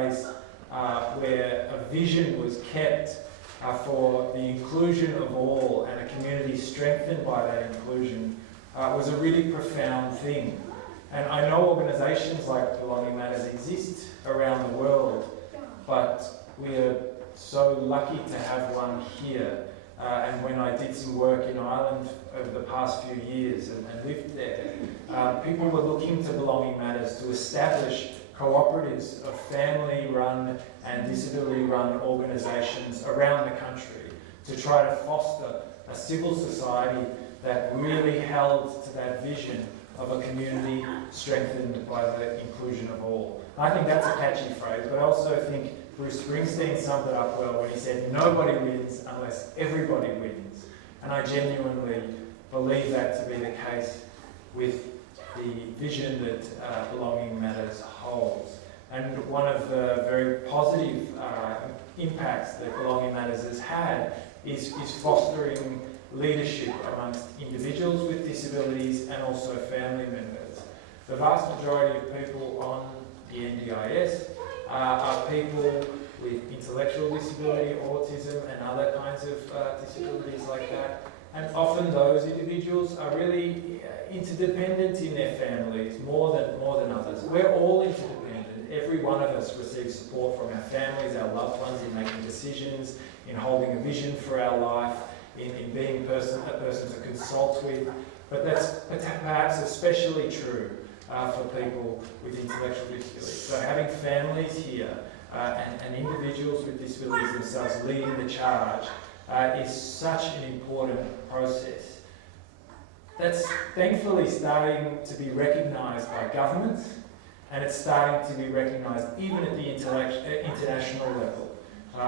place where a vision was kept for the inclusion of all and a community strengthened by that inclusion was a really profound thing. And I know organisations like Belonging Matters exist around the world, but we are so lucky to have one here. And when I did some work in Ireland over the past few years and lived there, people were looking to Belonging Matters to establish cooperatives of family-run and disability-run organisations around the country to try to foster a civil society that really held to that vision of a community strengthened by the inclusion of all. I think that's a catchy phrase, but I also think Bruce Springsteen summed it up well when he said, nobody wins unless everybody wins. And I genuinely believe that to be the case with the vision that Belonging Matters holds. And one of the very positive impacts that Belonging Matters has had is fostering leadership amongst individuals with disabilities and also family members. The vast majority of people on the NDIS are people with intellectual disability, autism and other kinds of disabilities like that. And often those individuals are really interdependent in their families more than others. We're all interdependent. Every one of us receives support from our families, our loved ones in making decisions, in holding a vision for our life, in being a person to consult with. But that's perhaps especially true for people with intellectual disabilities. So having families here and individuals with disabilities themselves leading the charge is such an important process. That's thankfully starting to be recognised by governments, and it's starting to be recognised even at the international level.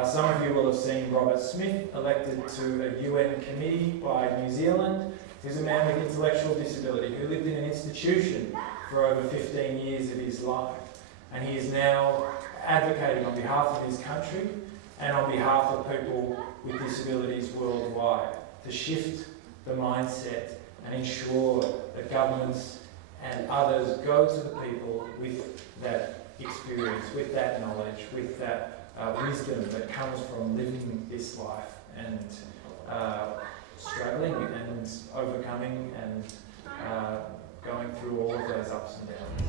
Some of you will have seen Robert Smith elected to a UN committee by New Zealand, who's a man with intellectual disability who lived in an institution for over 15 years of his life. And he is now advocating on behalf of his country and on behalf of people with disabilities worldwide to shift the mindset and ensure that governments and others go to the people with that experience, with that knowledge, with that wisdom that comes from living this life and struggling and overcoming and going through all of those ups and downs.